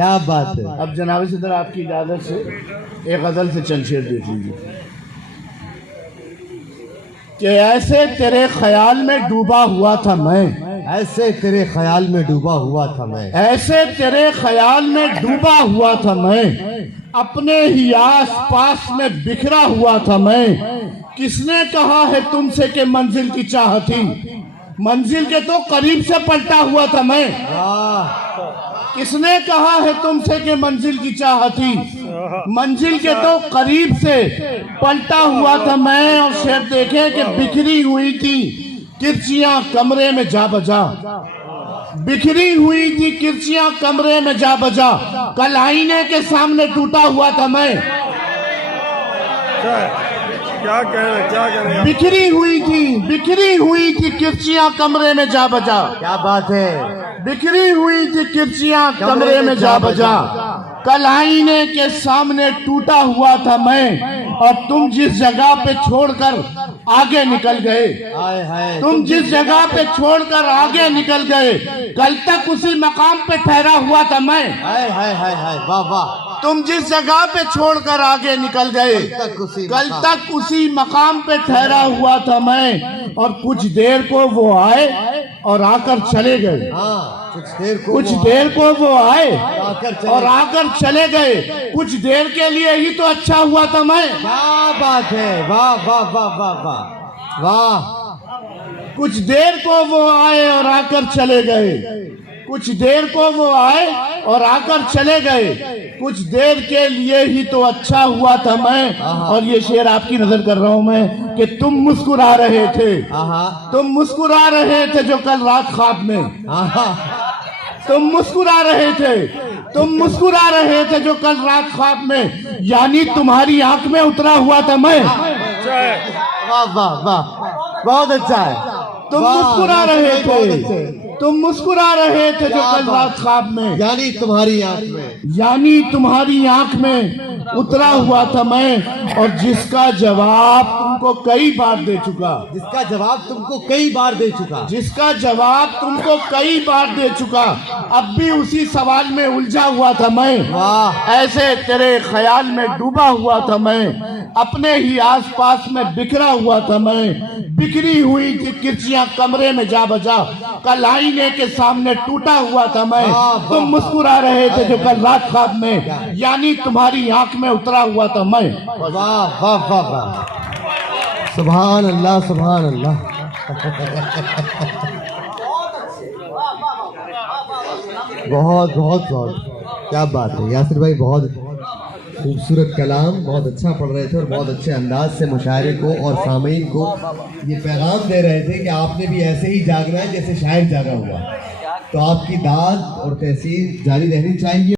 क्या बात है। अब जनाब सदर आपकी इजाज़त से एक गज़ल से चंद शेर देख लीजिए कि ऐसे तेरे ख्याल में डूबा हुआ था मैं, ऐसे तेरे ख्याल में डूबा हुआ था मैं, ऐसे तेरे ख्याल में डूबा हुआ था मैं, अपने ही आस पास में बिखरा हुआ था मैं। किसने कहा है तुमसे कि मंजिल की चाह थी, मंजिल के तो करीब से पलटा हुआ था मैं। किसने कहा है तुमसे कि मंजिल की चाह थी, मंजिल के तो करीब से पलटा हुआ था मैं। और शेर देखे कि बिखरी हुई थी किरचियां कमरे में जा बजा, बिखरी हुई थी किरचियां कमरे में जा बजा, कल आईने के सामने टूटा हुआ था मैं। क्या कह रहे बिखरी हुई थी किरचियां कमरे में जा बजा, क्या बात है। बिखरी हुई थी किरचियां कमरे में जा बजा, कल आईने के सामने टूटा हुआ था मैं। और तुम जिस जगह पे छोड़कर आगे निकल गए, तुम जिस जगह पे छोड़कर आगे निकल गए, कल तक उसी मकाम पे ठहरा हुआ था मैं। वाह वाह। तुम जिस जगह पे छोड़कर आगे निकल गए, कल तक उसी मकाम पे ठहरा हुआ था मैं। और कुछ देर को वो आए और आकर चले गए, कुछ देर को वो आए और आकर चले गए, कुछ देर के लिए ही तो अच्छा हुआ था मैं। क्या बात है। वाह वाह वाह वाह वाह वाह। कुछ देर को वो आए और आकर चले गए, कुछ देर को वो आए और आकर चले गए, कुछ देर के लिए ही तो अच्छा हुआ था मैं। और ये शेर आपकी नजर कर रहा हूं मैं कि तुम मुस्कुरा रहे थे, तुम मुस्कुरा रहे थे जो कल रात ख्वाब में, तुम मुस्कुरा रहे थे, तुम मुस्कुरा रहे थे जो कल रात ख्वाब में, यानी तुम्हारी आंख में उतरा हुआ था मैं। वाह वाह वाह, बहुत अच्छा है। तुम मुस्कुरा रहे थे, तुम मुस्कुरा रहे थे जो कल रात ख्वाब में, यानी तुम्हारी आंख में, यानी तुम्हारी आंख में उतरा हुआ था मैं। और जिसका जवाब तुमको कई बार दे चुका, जिसका जवाब तुमको कई बार दे चुका, जिसका जवाब तुमको कई बार दे चुका, अब भी उसी सवाल में उलझा हुआ था मैं। वाह। ऐसे तेरे ख्याल में डूबा हुआ था मैं, अपने ही आसपास में बिखरा हुआ था मैं। बिखरी हुई थी किरचियां कमरे में जा बजा, कल आईने के सामने टूटा हुआ था मैं। तुम मुस्कुरा रहे थे जो कल रात ख्वाब में, यानी तुम्हारी आंख में उतरा हुआ था मैं। वाह वाह वाह वाह, सुभान अल्लाह सुभान अल्लाह। बहुत बहुत बहुत क्या बात है यासिर भाई, बहुत खूबसूरत कलाम, बहुत अच्छा पढ़ रहे थे और बहुत अच्छे अंदाज से मुशायरे को और सामीन को ये पैगाम दे रहे थे कि आपने भी ऐसे ही जागना है जैसे शायर जागा हुआ। तो आपकी दाद और तहसीन जारी रहनी चाहिए।